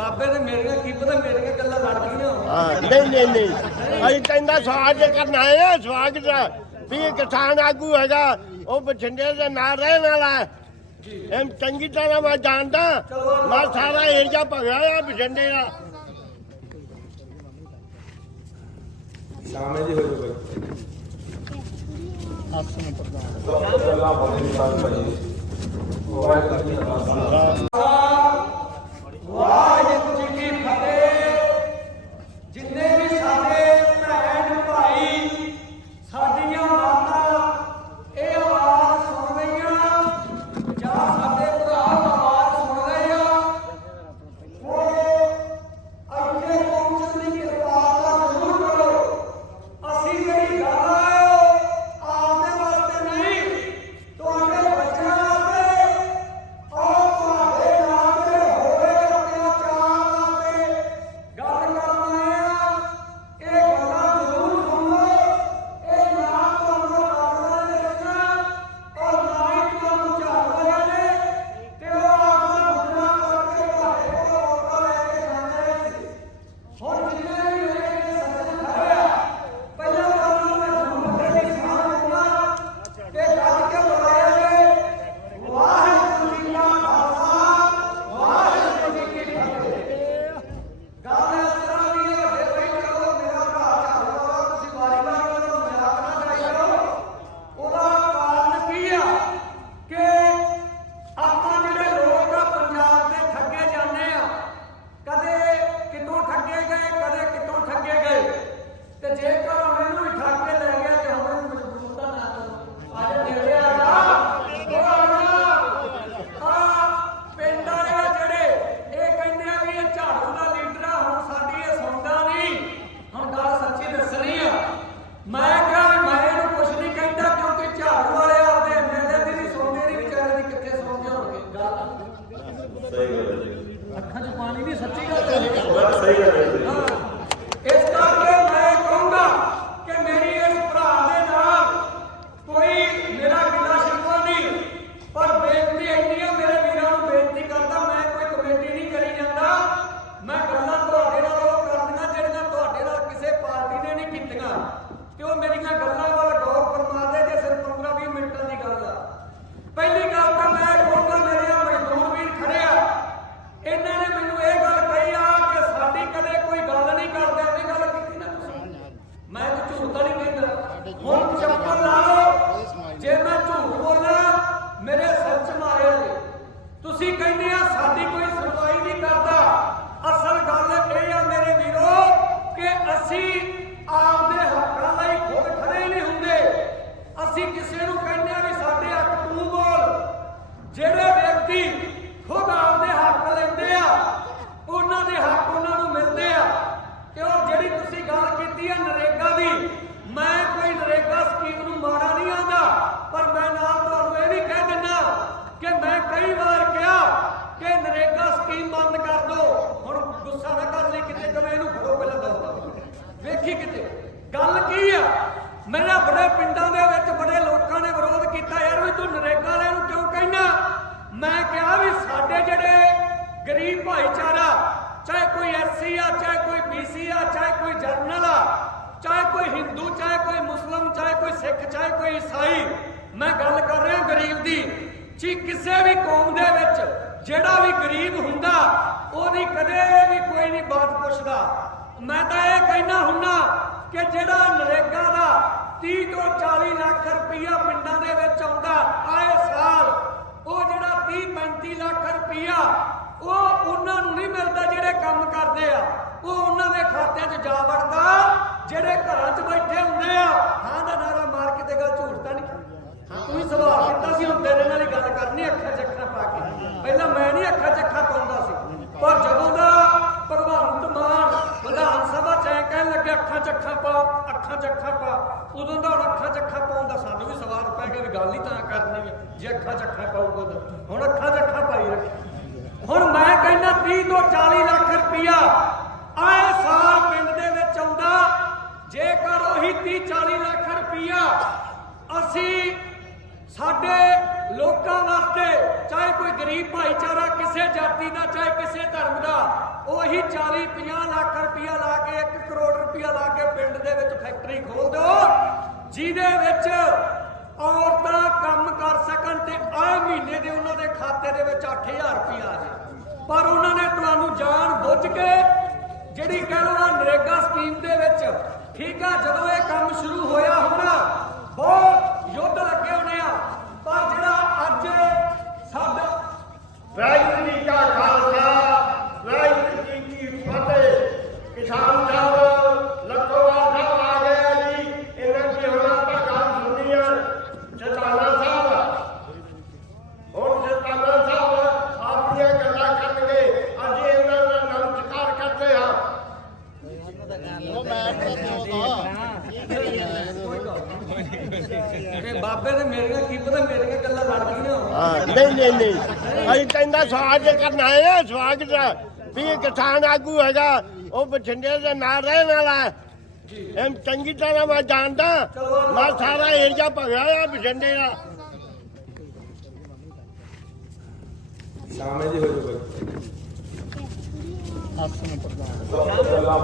ਕੀ ਪਤਾ ਮੇਰੀਆਂ ਗੱਲਾਂ ਲੜ ਗਈਆਂ ਹੋਣ। ਹਾਂ ਨਹੀਂ ਨਹੀਂ ਨਹੀਂ। ਅਸੀਂ ਕਹਿੰਦਾ ਸਵਾਗਤ ਕਰਨ ਆਏ ਆ ਸਵਾਗਤ ਵੀ ਇਹ ਕਿਸਾਨ ਆਗੂ ਹੈਗਾ ਉਹ ਬਠਿੰਡੇ ਦੇ ਨਾਲ ਰਹਿਣ ਵਾਲਾ ਹੈ। ਇਹ ਚੰਗੀ ਤਰ੍ਹਾਂ ਮੈਂ ਜਾਣਦਾ ਮੈਂ ਸਾਰਾ ਏਰੀਆ ਭਗਿਆ ਆ ਬਠਿੰਡੇ ਦਾ। ਸ਼ਾਮੇ ਦੀ ਹੋ ਜਾਵੇ ਆਸਨ ਪ੍ਰਧਾਨ ਤੁਸੀਂ ਕਹਿੰਦੇ ਆ ਸਾਡੀ ਕੋਈ ਸੁਣਵਾਈ ਨਹੀਂ ਕਰਦਾ। ਅਸਲ ਗੱਲ ਇਹ ਆ ਮੇਰੇ ਵੀਰੋ, ਕਿ ਅਸੀਂ ਆਪਦੇ ਹੱਕਾਂ ਲਈ ਖੁਦ ਖੜੇ ਨਹੀਂ ਹੁੰਦੇ। ਅਸੀਂ ਕਿਸੇ ਨੂੰ ਕਹਿੰਦੇ ਆ ਵੀ ਸਾਡੇ ਹੱਕ ਤੂੰ ਬੋਲ ਜਿਹੜੇ ਵਿਅਕਤੀ ਖੁਦ ਆਪਦੇ ਹੱਕ ਲੈਂਦੇ ਆ ਉਹਨਾਂ ਦੇ ਹੱਕ ਉਹਨਾਂ ਨੂੰ ਮਿਲਦੇ ਆ ਤੇ ਉਹ ਜਿਹੜੀ ਤੁਸੀਂ ਗੱਲ ਕੀਤੀ ਆ ਨਰੇਗਾ ਦੀ ਮੈਂ ਕੋਈ ਨਰੇਗਾ ਸਕੀਮ ਨੂੰ ਮਾੜਾ ਨਹੀਂ ਆਂਦਾ ਪਰ ਮੈਂ ਨਾਲ ਤੁਹਾਨੂੰ ਇਹ ਵੀ ਕਹਿ ਦਿੰਦਾ ਕਿ ਮੈਂ ਕਈ ਵਾਰ ਕਿਹਾ ਕਿ ਨਰੇਗਾ ਸਕੀਮ ਬੰਦ ਕਰ ਦਿਓ ਹੁਣ ਗੁੱਸਾ ਨਾ ਕਰ ਲਈ ਕਿਤੇ ਕਿ ਮੈਂ ਇਹਨੂੰ ਫੜੋ ਪਹਿਲਾਂ ਦੱਸਦਾ ਵੇਖੀ ਕਿਤੇ ਗੱਲ ਕੀ ਆ? ਮੇਰਾ ਬੜੇ ਪਿੰਡਾਂ ਦੇ ਵਿੱਚ ਬੜੇ ਲੋਕਾਂ ਨੇ ਵਿਰੋਧ ਕੀਤਾ। ਯਾਰ ਵੀ ਤੂੰ ਨਰੇਗਾ ਵਾਲਿਆਂ ਨੂੰ ਕਿਉਂ ਕਹਿਣਾ ਮੈਂ ਕਿਹਾ ਵੀ ਸਾਡੇ ਜਿਹੜੇ ਗਰੀਬ ਭਾਈਚਾਰਾ, ਚਾਹੇ ਕੋਈ ਐਸਸੀ ਆ, ਚਾਹੇ ਕੋਈ ਬੀਸੀ ਆ, ਚਾਹੇ ਕੋਈ ਜਰਨਲ ਆ, ਚਾਹੇ ਕੋਈ ਹਿੰਦੂ, ਚਾਹੇ ਕੋਈ ਮੁਸਲਮ, ਚਾਹੇ ਕੋਈ ਸਿੱਖ, ਚਾਹੇ ਕੋਈ ਈਸਾਈ, ਮੈਂ ਗੱਲ ਕਰ ਰਿਹਾ ਗਰੀਬ ਦੀ। ਜੀ, ਕਿਸੇ ਵੀ ਕੌਮ ਦੇ ਵਿੱਚ ਜਿਹੜਾ ਵੀ ਗਰੀਬ ਹੁੰਦਾ, ਉਹਦੀ ਕਦੇ ਵੀ ਕੋਈ ਨਹੀਂ ਬਾਤ ਪੁੱਛਦਾ। ਮੈਂ ਤਾਂ ਇਹ ਕਹਿਣਾ ਹੁੰਨਾ ਕਿ ਜਿਹੜਾ ਨਰੇਗਾ ਦਾ 30 ਤੋਂ 40 ਲੱਖ ਰੁਪਈਆ ਪਿੰਡਾਂ ਦੇ ਵਿੱਚ ਆਉਂਦਾ ਆਏ ਸਾਲ, ਉਹ ਜਿਹੜਾ 30 35 ਲੱਖ ਰੁਪਈਆ, ਉਹ ਉਹਨਾਂ ਨੂੰ ਨਹੀਂ ਮਿਲਦਾ ਜਿਹੜੇ ਕੰਮ ਕਰਦੇ ਆ। ਉਹ ਉਹਨਾਂ ਦੇ ਖਾਤਿਆਂ 'ਚ ਜਾ ਵੜਦਾ, ਜਿਹੜੇ ਘਰਾਂ 'ਚ ਬੈਠੇ ਹੁੰਦੇ ਆ। ਹਾਂ ਦਾ ਨਾਰਾ ਮਾਰ ਕੇ ਤੇ ਗੱਲ ਝੂਠ ਤਾਂ ਨਹੀਂ। ਤੂੰ ਸਵਾਲ ਕੀਤਾ ਸੀ, ਹੁਣ ਤੇਰੇ ਨਾਲ ਹੀ ਗੱਲ ਕਰਨੀ, ਅੱਖਾਂ ਚੱਖਾਂ ਪਾ ਕੇ। ਪਹਿਲਾਂ ਮੈਂ ਨਹੀਂ ਅੱਖਾਂ 'ਚ ਅੱਖਾਂ 'ਚ ਪਾ, ਉਦੋਂ ਦਾ ਹੁਣ ਅੱਖਾਂ ਚੱਖਾ ਪਾਉਣ ਦਾ ਸਾਨੂੰ ਵੀ ਸਵਾਲ ਪੈ ਗਿਆ ਵੀ ਗੱਲ ਹੀ ਤਾਂ ਕਰਨੀ ਹੈ ਜੇ ਅੱਖਾਂ 'ਚ ਪਾਊਗਾ ਤਾਂ। ਹੁਣ ਅੱਖਾਂ 'ਚ ਪਾਈ ਰੱਖੀ। ਹੁਣ ਮੈਂ ਕਹਿੰਦਾ 30 ਤੋਂ 40 ਲੱਖ ਰੁਪਈਆ ਆਏ ਸਾਲ ਪਿੰਡ ਦੇ ਵਿੱਚ ਆਉਂਦਾ, ਜੇਕਰ ਉਹੀ 30 40 ਲੱਖ ਰੁਪਈਆ ਅਸੀਂ ਸਾਡੇ ਲੋਕਾਂ ਵਾਸਤੇ, ਚਾਹੇ ਕੋਈ ਗਰੀਬ ਭਾਈਚਾਰਾ, ਕਿਸੇ ਜਾਤੀ ਦਾ, ਚਾਹੇ ਕਿਸੇ ਧਰਮ ਦਾ, ਉਹੀ 40 50 ਲੱਖ ਰੁਪਇਆ ਲਾ ਕੇ 1 ਕਰੋੜ ਰੁਪਇਆ ਲਾ ਕੇ ਫੈਕਟਰੀ ਖੋਲ ਦਿਓ, ਜਿਹਦੇ ਵਿੱਚ ਔਰਤਾਂ ਕੰਮ ਕਰ ਸਕਣ ਤੇ ਆਹ ਮਹੀਨੇ ਦੇ ਉਹਨਾਂ ਦੇ ਖਾਤੇ ਦੇ ਵਿੱਚ 8000 ਰੁਪਇਆ ਆ ਜਾਏ। ਪਰ ਉਹਨਾਂ ਨੇ ਤੁਹਾਨੂੰ ਜਾਣ ਬੁੱਝ ਕੇ ਜਿਹੜੀ ਕਹਿ ਲਓ ਨਰੇਗਾ ਸਕੀਮ ਦੇ ਵਿੱਚ, ਠੀਕ ਆ, ਜਦੋਂ ਇਹ ਕੰਮ ਸ਼ੁਰੂ ਹੋਇਆ ਹੋਣਾ ਬਹੁਤ ਯੁੱਧ ਲੱਗੇ ਹੋਣੇ ਆ ਪਰ ਜਿਹੜਾ ਅੱਜ ਸਾਡਾ ਵਾਹਿਗੁਰੂ ਜੀ ਕਾ ਖਾਲਸਾ ਵਾਹਿਗੁਰੂ ਜੀ ਕੀ ਫਤਿਹ ਕਿਸਾਨ ਸਾਹਿਬ ਲੱਖੋਵਾਲ ਸਾਹਿਬ ਆ ਗਏ ਆ ਜੀ ਇਹਨਾਂ ਦੀ ਹੁਣ ਆਪਾਂ ਗੱਲ ਸੁਣੀ ਆ ਚਟਾਨਾ ਸਾਹਿਬ ਹੁਣ ਚਟਾਨਾ ਸਾਹਿਬ ਆਪਣੀਆਂ ਗੱਲਾਂ ਕਰਨਗੇ ਅਸੀਂ ਇਹਨਾਂ ਦਾ ਨਮਸਕਾਰ ਕਰਦੇ ਹਾਂ ਇਹ ਬਾਬੇ ਦੇ ਮੇਰੀਆਂ ਕੀ ਪਤਾ ਮੇਰੀਆਂ ਗੱਲਾਂ ਲੜ ਗਈਆਂ ਹਾਂ ਨਹੀਂ ਨਹੀਂ ਨਹੀਂ। ਅਸੀਂ ਕਹਿੰਦਾ ਸਵਾਗਤ ਕਰਨ ਆਏ ਆ ਸਵਾਗਤ ਵੀ ਇਹ ਕਿਸਾਨ ਆਗੂ ਹੈਗਾ ਉਹ ਬਠਿੰਡੇ ਦੇ ਨਾਲ ਰਹਿਣ ਵਾਲਾ ਹੈ। ਐਮ ਚੰਗੀ ਤਰ੍ਹਾਂ ਮੈਂ ਜਾਣਦਾ ਮੈਂ ਸਾਰਾ ਏਰੀਆ ਭਗਿਆ ਆ ਬਠਿੰਡੇ ਦਾ। ਸਾਹਮਣੇ ਜੀ ਹੋ ਜਾਓ ਸਭ ਤੋਂ ਪਹਿਲਾਂ